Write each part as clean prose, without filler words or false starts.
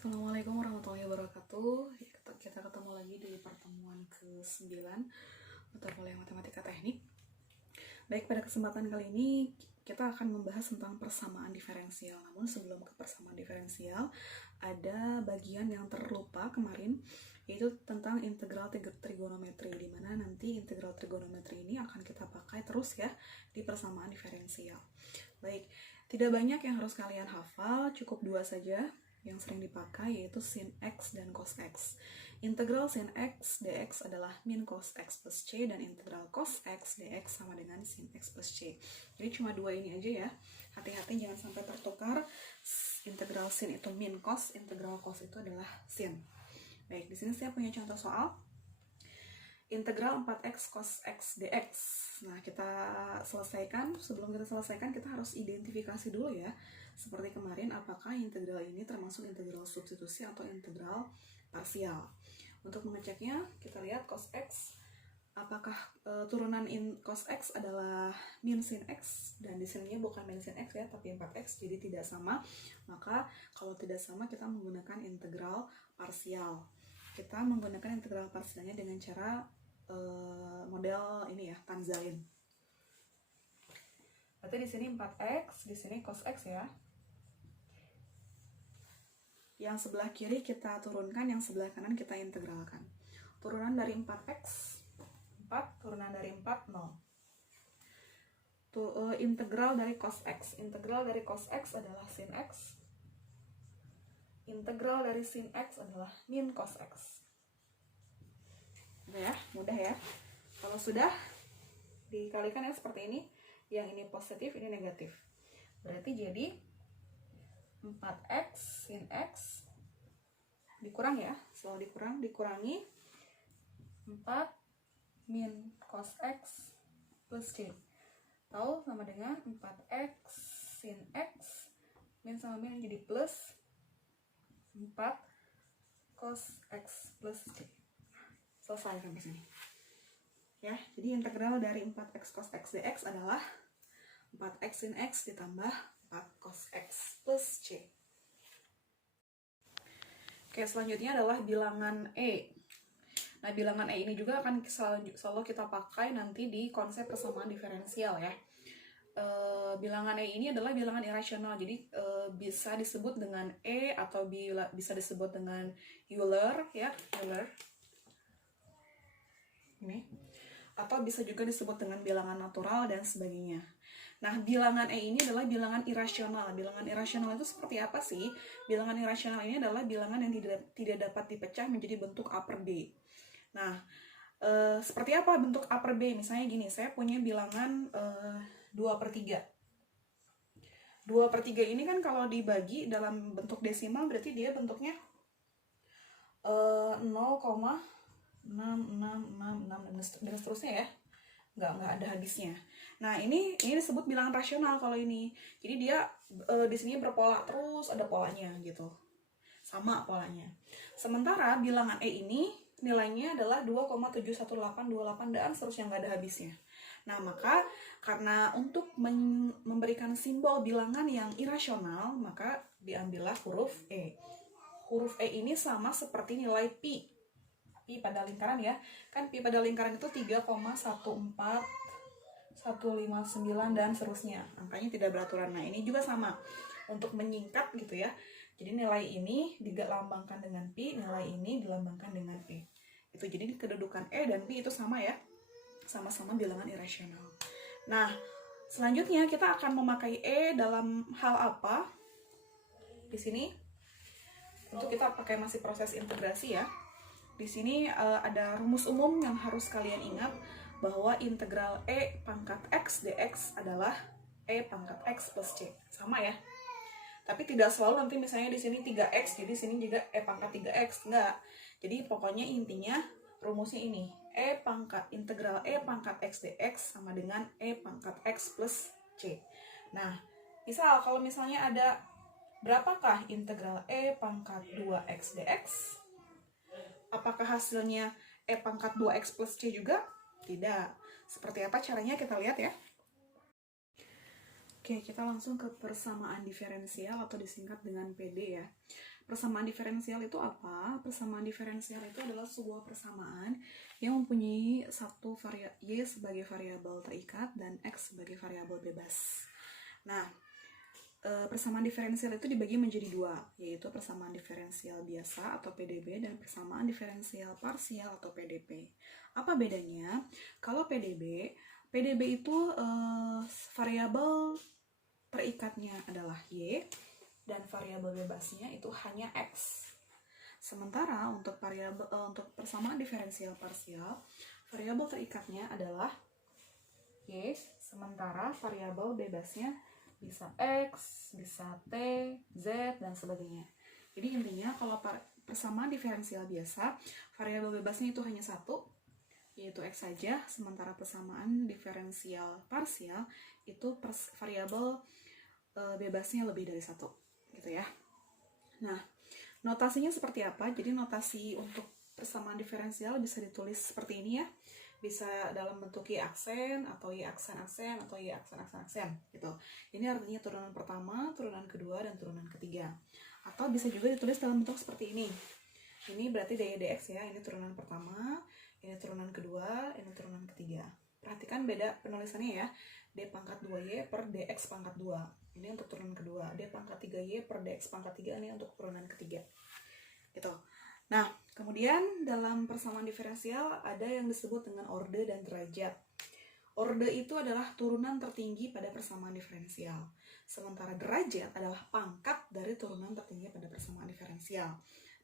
Assalamualaikum warahmatullahi wabarakatuh. Kita ketemu lagi di pertemuan ke-9 mata kuliah matematika teknik. Baik, pada kesempatan kali ini kita akan membahas tentang persamaan diferensial. Namun sebelum ke persamaan diferensial, ada bagian yang terlupa kemarin, yaitu tentang integral trigonometri, di mana nanti integral trigonometri ini akan kita pakai terus ya di persamaan diferensial. Baik, tidak banyak yang harus kalian hafal, cukup 2 saja yang sering dipakai, yaitu sin x dan cos x. Integral sin x dx adalah min cos x plus c, dan integral cos x dx sama dengan sin x plus c. Jadi cuma 2 ini aja ya. Hati-hati jangan sampai tertukar. Integral sin itu min cos, integral cos itu adalah sin. Baik, di sini saya punya contoh soal. Integral 4x cos x dx. Nah, kita selesaikan. Sebelum kita selesaikan, kita harus identifikasi dulu ya. Seperti kemarin, apakah integral ini termasuk integral substitusi atau integral parsial. Untuk mengeceknya, kita lihat cos x. Apakah turunan cos x adalah min sin x, dan di sininya bukan min sin x ya, tapi 4x, jadi tidak sama. Maka kalau tidak sama, kita menggunakan integral parsial. Kita menggunakan integral parsialnya dengan cara model ini ya, Tanzain. Berarti di sini 4x, di sini cos x ya. Yang sebelah kiri kita turunkan, yang sebelah kanan kita integralkan. Turunan dari 4x, 4, turunan dari 4, 0. Integral dari cos x. Integral dari cos x adalah sin x. Integral dari sin x adalah min cos x. Udah ya, mudah ya. Kalau sudah, dikalikan ya seperti ini. Yang ini positif, ini negatif. Berarti jadi 4x sin x dikurang ya, selalu dikurangi 4 min cos x plus c. Tahu sama dengan 4x sin x min sama min jadi plus 4 cos x plus c. Selesai sampai sini. Ya, jadi integral dari 4x cos x dx adalah 4x sin x ditambah 4 cos x plus c. Oke, selanjutnya adalah bilangan E. Nah, bilangan E ini juga akan selalu kita pakai nanti di konsep persamaan diferensial ya. Bilangan E ini adalah bilangan irasional, jadi bisa disebut dengan E atau bisa disebut dengan Euler ya, Euler. Ini. Atau bisa juga disebut dengan bilangan natural dan sebagainya. Nah, bilangan E ini adalah bilangan irasional. Bilangan irasional itu seperti apa sih? Bilangan irasional ini adalah bilangan yang tidak dapat dipecah menjadi bentuk upper B. Nah, seperti apa bentuk upper B? Misalnya gini, saya punya bilangan 2/3. 2/3 ini kan kalau dibagi dalam bentuk desimal berarti dia bentuknya 0,6666 dan seterusnya ya. Nggak ada habisnya. Nah, ini disebut bilangan rasional kalau ini. Jadi dia di sini berpola terus, ada polanya gitu. Sama polanya. Sementara bilangan E ini nilainya adalah 2,71828 dan seterusnya, nggak ada habisnya. Nah, maka karena untuk memberikan simbol bilangan yang irasional, maka diambillah huruf E. Huruf E ini sama seperti nilai pi. Pi pada lingkaran ya. Kan pi pada lingkaran itu 3,14159 dan seterusnya. Angkanya tidak beraturan. Nah, ini juga sama. Untuk menyingkat gitu ya. Jadi nilai ini dilambangkan dengan pi, nilai ini dilambangkan dengan E. Itu jadi kedudukan E dan pi itu sama ya. Sama-sama bilangan irasional. Nah, selanjutnya kita akan memakai E dalam hal apa? Di sini untuk kita pakai masih proses integrasi ya. Di sini ada rumus umum yang harus kalian ingat, bahwa integral E pangkat X dx adalah E pangkat X plus C. Sama ya. Tapi tidak selalu nanti misalnya di sini 3X, jadi sini juga E pangkat 3X. Enggak. Jadi pokoknya intinya rumusnya ini. Integral E pangkat X dx sama dengan E pangkat X plus C. Nah, kalau misalnya ada berapakah integral E pangkat 2X dx? Apakah hasilnya E pangkat 2X plus C juga? Tidak. Seperti apa caranya kita lihat ya. Oke, kita langsung ke persamaan diferensial atau disingkat dengan PD ya. Persamaan diferensial itu apa? Persamaan diferensial itu adalah sebuah persamaan yang mempunyai y sebagai variabel terikat dan x sebagai variabel bebas. Nah, persamaan diferensial itu dibagi menjadi dua, yaitu persamaan diferensial biasa atau PDB dan persamaan diferensial parsial atau PDP. Apa bedanya? Kalau PDB itu variabel terikatnya adalah y dan variabel bebasnya itu hanya x. Sementara untuk persamaan diferensial parsial, variabel terikatnya adalah y, sementara variabel bebasnya bisa x, bisa t, z, dan sebagainya. Jadi intinya kalau persamaan diferensial biasa, variabel bebasnya itu hanya satu, yaitu x saja, sementara persamaan diferensial parsial itu variabel bebasnya lebih dari satu, gitu ya. Nah, notasinya seperti apa? Jadi notasi untuk persamaan diferensial bisa ditulis seperti ini ya. Bisa dalam bentuk y aksen, atau y aksen-aksen, atau y aksen-aksen-aksen, gitu. Ini artinya turunan pertama, turunan kedua, dan turunan ketiga. Atau bisa juga ditulis dalam bentuk seperti ini. Ini berarti dy dx ya, ini turunan pertama, ini turunan kedua, ini turunan ketiga. Perhatikan beda penulisannya ya. D pangkat 2y per dx pangkat 2. Ini untuk turunan kedua. D pangkat 3y per dx pangkat 3 ini untuk turunan ketiga. Gitu. Nah, kemudian dalam persamaan diferensial ada yang disebut dengan orde dan derajat. Orde itu adalah turunan tertinggi pada persamaan diferensial. Sementara derajat adalah pangkat dari turunan tertinggi pada persamaan diferensial.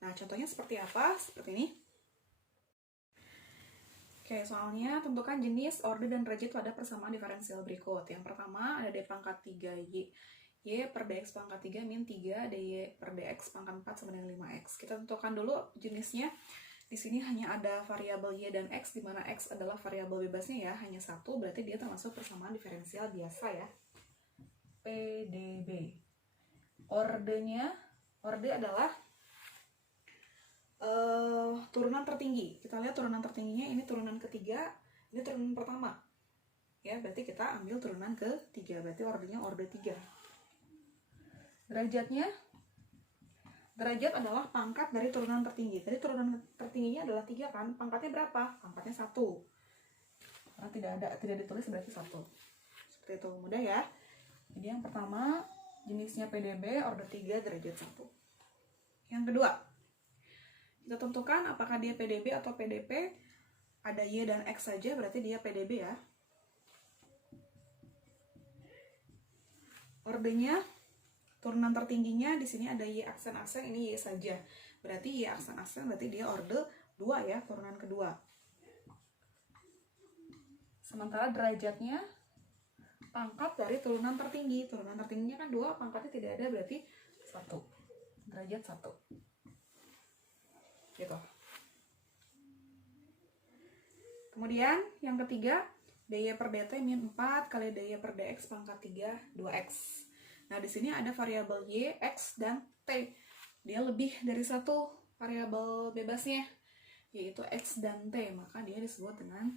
Nah, contohnya seperti apa? Seperti ini. Oke, soalnya tentukan jenis, orde, dan derajat pada persamaan diferensial berikut. Yang pertama ada D pangkat 3y per dx pangkat 3 min 3 dy per dx pangkat 4 sama dengan 5x. Kita tentukan dulu jenisnya. Di sini hanya ada variabel y dan x, di mana x adalah variabel bebasnya ya, hanya satu, berarti dia termasuk persamaan diferensial biasa ya. PDB. Orde adalah turunan tertinggi. Kita lihat turunan tertingginya, ini turunan ketiga, ini turunan pertama. Ya, berarti kita ambil turunan ketiga, berarti ordenya orde 3. Derajat adalah pangkat dari turunan tertinggi. Tadi turunan tertingginya adalah 3 kan? Pangkatnya berapa? Pangkatnya 1. Karena tidak ditulis berarti 1. Seperti itu, mudah ya. Jadi yang pertama, jenisnya PDB, orde 3, derajat 1. Yang kedua, kita tentukan apakah dia PDB atau PDP. Ada y dan x saja, berarti dia PDB ya. Ordenya, turunan tertingginya di sini ada y aksen-aksen, ini y saja. Berarti y aksen-aksen berarti dia orde 2 ya, turunan kedua. Sementara derajatnya pangkat dari turunan tertinggi. Turunan tertingginya kan 2, pangkatnya tidak ada, berarti 1. Derajat 1. Gitu. Kemudian yang ketiga, dy per dt min 4 kali dy per dx pangkat 3 2x. Nah, di sini ada variabel y, x, dan t. Dia lebih dari satu variabel bebasnya, yaitu x dan t, maka dia disebut dengan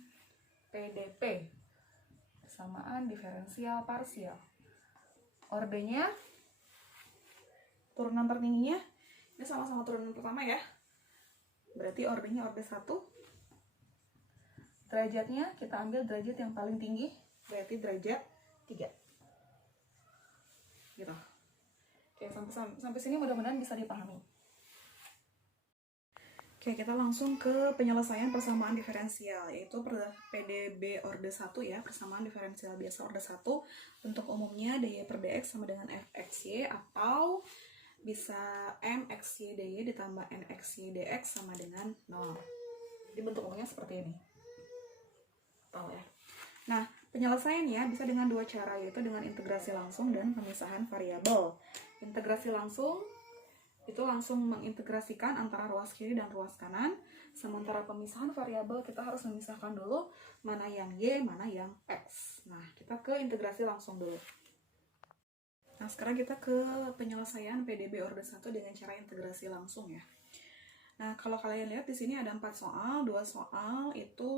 PDP, persamaan diferensial parsial. Ordenya, turunan tertingginya, ini sama-sama turunan pertama ya, berarti ordenya orde 1. Derajatnya kita ambil derajat yang paling tinggi, berarti derajat 3. Gitu. Oke, sampai sini mudah-mudahan bisa dipahami. Oke, kita langsung ke penyelesaian persamaan diferensial, yaitu PDB orde 1 ya, persamaan diferensial biasa orde 1. Bentuk umumnya dy per dx sama dengan fxy, atau bisa mxy dy ditambah nxy dx sama dengan 0. Jadi bentuk umumnya seperti ini. Tahu ya. Nah, penyelesaiannya bisa dengan dua cara, yaitu dengan integrasi langsung dan pemisahan variabel. Integrasi langsung itu langsung mengintegrasikan antara ruas kiri dan ruas kanan. Sementara pemisahan variabel kita harus memisahkan dulu mana yang y, mana yang x. Nah, kita ke integrasi langsung dulu. Nah, sekarang kita ke penyelesaian PDB orde 1 dengan cara integrasi langsung ya. Nah, kalau kalian lihat di sini ada 4 soal, 2 soal itu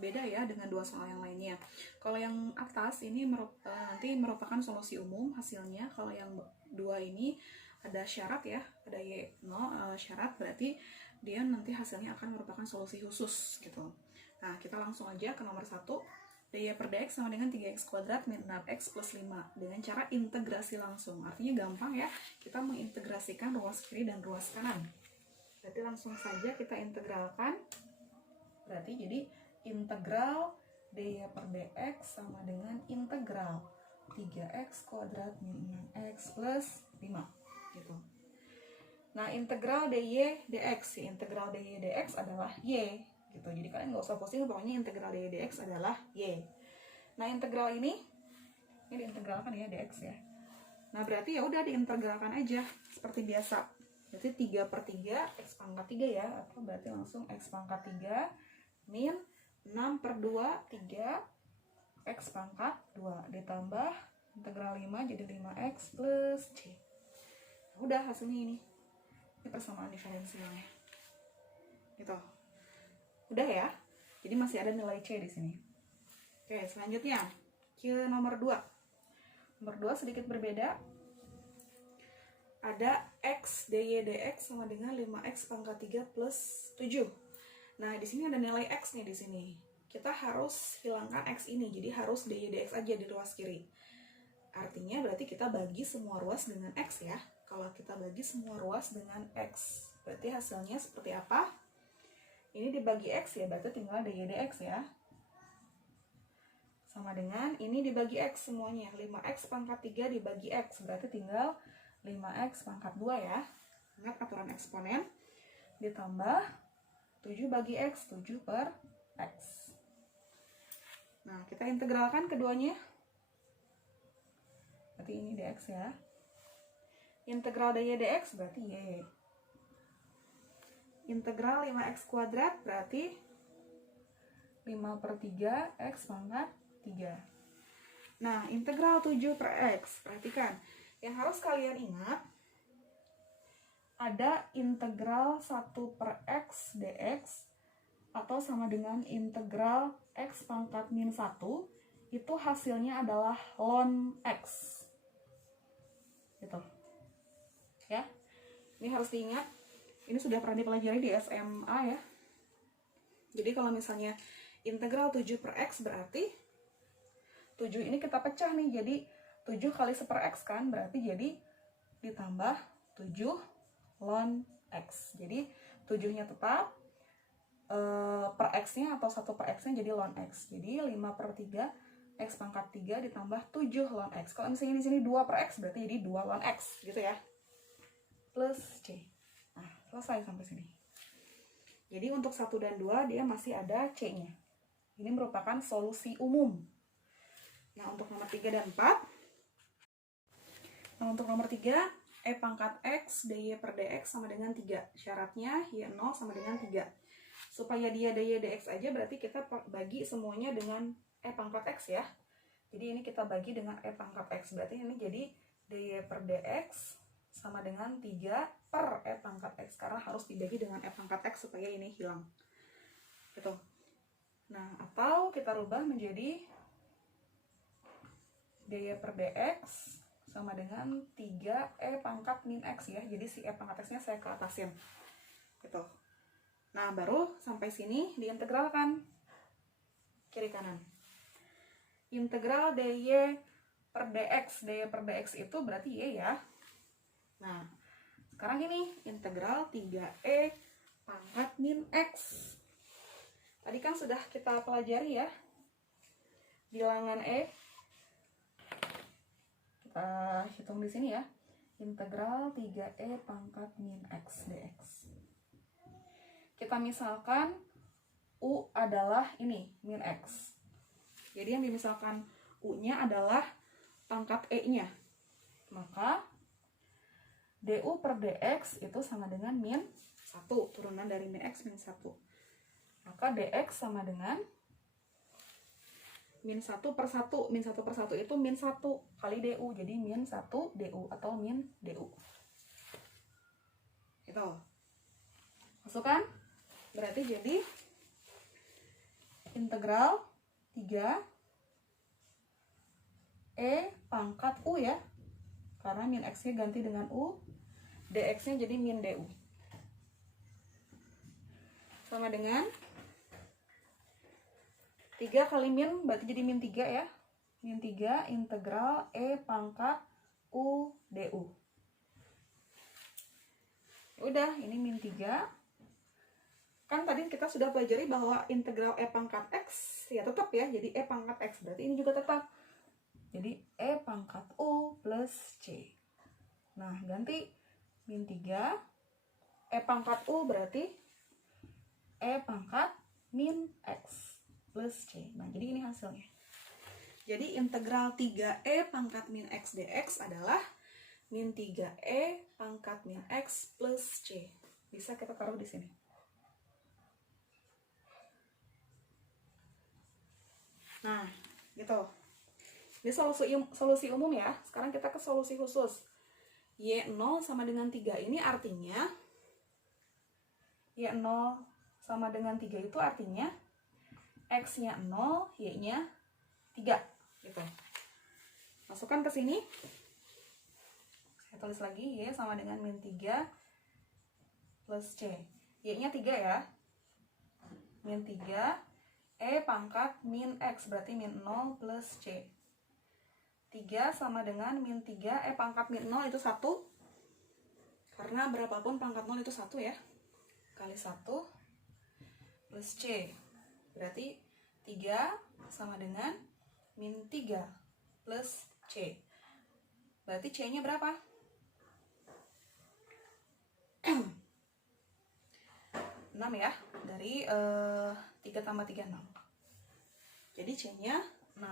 beda ya dengan 2 soal yang lainnya. Kalau yang atas ini nanti merupakan solusi umum hasilnya. Kalau yang 2 ini ada syarat ya, ada Y0 syarat, berarti dia nanti hasilnya akan merupakan solusi khusus gitu. Nah, kita langsung aja ke nomor 1. dy per dx sama dengan 3x kuadrat min 6x plus 5 dengan cara integrasi langsung. Artinya gampang ya, kita mengintegrasikan ruas kiri dan ruas kanan. Berarti langsung saja kita integralkan. Berarti jadi integral dy per dx sama dengan integral 3x kuadrat min 6x plus 5 gitu. Nah, integral dy dx, integral dy dx adalah y gitu. Jadi kalian nggak usah pusing, pokoknya integral dy dx adalah y. Nah, integral ini diintegralkan ya dx ya. Nah, berarti ya udah diintegralkan aja seperti biasa. Berarti 3/3 x pangkat 3 ya, atau berarti langsung x pangkat 3 min 6/2 3 x pangkat 2 ditambah integral 5 jadi 5x plus c. Nah, udah hasilnya ini persamaan diferensialnya gitu. Udah ya, jadi masih ada nilai c di sini. Oke, selanjutnya ke nomor 2. Nomor 2 sedikit berbeda. Ada x dy dx sama dengan 5x pangkat 3 plus 7. Nah, di sini ada nilai x nih di sini. Kita harus hilangkan x ini, jadi harus dy dx aja di ruas kiri. Artinya berarti kita bagi semua ruas dengan x ya. Kalau kita bagi semua ruas dengan x, berarti hasilnya seperti apa? Ini dibagi x ya, berarti tinggal dy dx ya. Sama dengan ini dibagi x semuanya, 5x pangkat 3 dibagi x, berarti tinggal 5x pangkat 2 ya. Ingat aturan eksponen. Ditambah 7 bagi x, 7 per x. Nah, kita integralkan keduanya. Berarti ini dx ya. Integral dy dx berarti y. Integral 5x kuadrat berarti 5/3 x pangkat 3. Nah, integral 7 per x. Perhatikan, yang harus kalian ingat, ada integral 1 per x dx atau sama dengan integral x pangkat min 1, itu hasilnya adalah ln x gitu ya. Ini harus diingat, ini sudah pernah dipelajari di SMA ya. Jadi kalau misalnya integral 7 per x berarti 7 ini kita pecah nih, jadi 7 kali 1 per x kan, berarti jadi ditambah 7 ln x. Jadi 7-nya tetap, per x-nya atau 1 per x-nya jadi ln x. Jadi 5/3 x pangkat 3 ditambah 7 ln x. Kalau misalnya di sini 2 per x berarti jadi 2 ln x gitu ya. Plus c. Nah, selesai sampai sini. Jadi untuk 1 dan 2 dia masih ada c-nya. Ini merupakan solusi umum. Nah, untuk nomor 3 dan 4. Nah, untuk nomor 3, e pangkat x dy per dx sama dengan 3. Syaratnya y0 sama dengan 3. Supaya dia dy dx aja berarti kita bagi semuanya dengan e pangkat x ya. Jadi ini kita bagi dengan e pangkat x. Berarti ini jadi dy per dx sama dengan 3 per e pangkat x. Karena harus dibagi dengan e pangkat x supaya ini hilang. Gitu. Nah, atau kita rubah menjadi dy per dx sama dengan 3e pangkat min x ya. Jadi si e pangkat x-nya saya ke atasin. Gitu. Nah, baru sampai sini diintegralkan kiri kanan. Integral dy per dx, dy per dx itu berarti y ya. Nah, sekarang ini integral 3e pangkat min x. Tadi kan sudah kita pelajari ya, bilangan e. Kita hitung di sini ya. Integral 3e pangkat min x dx. Kita misalkan u adalah ini, min x. Jadi yang dimisalkan u-nya adalah pangkat e-nya. Maka du per dx itu sama dengan min 1, turunan dari min x min 1. Maka dx sama dengan min 1 per 1. Min 1 per 1 itu min 1 kali du. Jadi min 1 du atau min du. Itu. Masukkan? Berarti jadi integral 3 e pangkat u ya. Karena min x-nya ganti dengan u dx-nya jadi min du. Sama dengan 3 kali min, berarti jadi min 3 ya. Min 3 integral E pangkat U du. Udah, ini min 3. Kan tadi kita sudah pelajari bahwa integral E pangkat X ya tetap ya, jadi E pangkat X. Berarti ini juga tetap. Jadi E pangkat U plus C. Nah, ganti min 3. E pangkat U berarti E pangkat min X plus C. Nah, jadi ini hasilnya. Jadi integral 3E pangkat min X dx adalah min 3E pangkat min X plus C. Bisa kita taruh di sini. Nah, gitu. Ini solusi umum ya. Sekarang kita ke solusi khusus. Y0 sama dengan 3 ini artinya Y0 sama dengan 3 itu artinya X-nya 0, Y-nya 3. Gitu. Masukkan ke sini. Saya tulis lagi Y sama dengan min 3 plus C. Y-nya 3 ya. Min 3 E pangkat min X berarti min 0 plus C. 3 sama dengan min 3 E pangkat min 0 itu 1. Karena berapapun pangkat 0 itu 1 ya. Kali 1 plus C. Berarti 3 sama dengan min 3 plus C. Berarti C-nya berapa? 6 ya. Dari 3 tambah 3, 6. Jadi C-nya 6.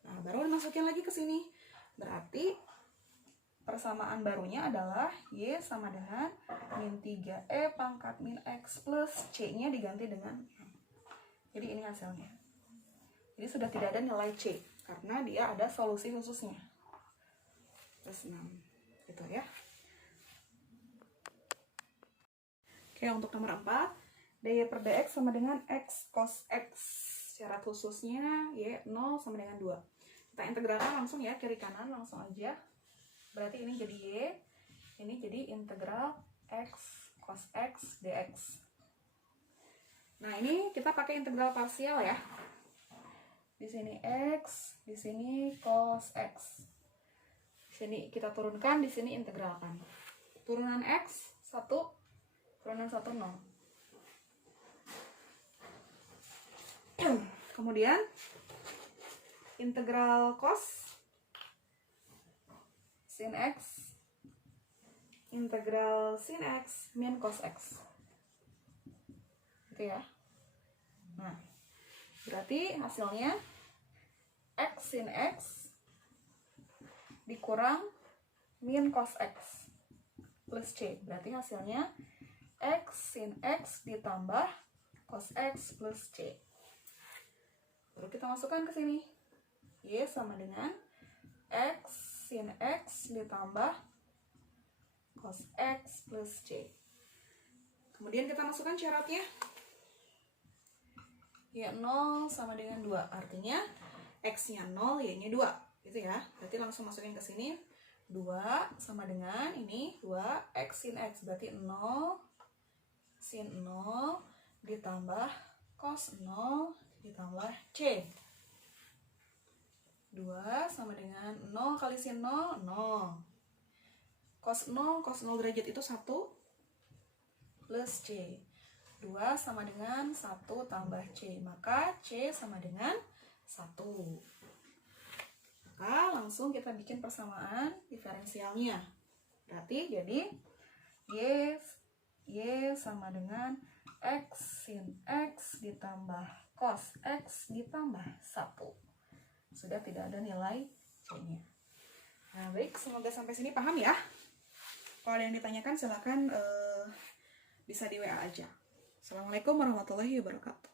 Nah, baru dimasukin lagi ke sini. Berarti persamaan barunya adalah Y sama dengan min 3E pangkat min X plus C-nya diganti dengan 6. Jadi ini hasilnya. Jadi sudah tidak ada nilai C karena dia ada solusi khususnya. Plus 6. Gitu ya. Oke, untuk nomor 4, dy per dx sama dengan x cos x. Syarat khususnya y 0 sama dengan 2. Kita integralkan langsung ya, kiri kanan langsung aja. Berarti ini jadi y, ini jadi integral x cos x dx. Nah, ini kita pakai integral parsial ya. Di sini x, di sini cos x. Di sini kita turunkan, di sini integralkan. Turunan x 1, turunan 1 0. Kemudian integral cos sin x, integral sin x min cos x. Gitu ya. Nah, berarti hasilnya x sin x dikurang min cos x plus c. Berarti hasilnya x sin x ditambah cos x plus c. Baru kita masukkan ke sini. Y sama dengan x sin x ditambah cos x plus c. Kemudian kita masukkan syaratnya. Y 0 sama dengan 2. Artinya x-nya 0, y-nya 2. Gitu ya. Berarti langsung masukin ke sini. 2 sama dengan ini 2 x sin x. Berarti 0 sin 0 ditambah cos 0 ditambah c. 2 sama dengan 0 kali sin 0, 0. Cos 0 derajat itu 1 plus c. 2 sama dengan 1 tambah c. Maka c sama dengan 1. Maka langsung kita bikin persamaan diferensialnya. Berarti jadi y sama dengan x sin x ditambah cos x ditambah 1. Sudah tidak ada nilai c-nya. Nah, baik, semoga sampai sini paham ya. Kalau ada yang ditanyakan silahkan bisa di WA aja. Assalamualaikum warahmatullahi wabarakatuh.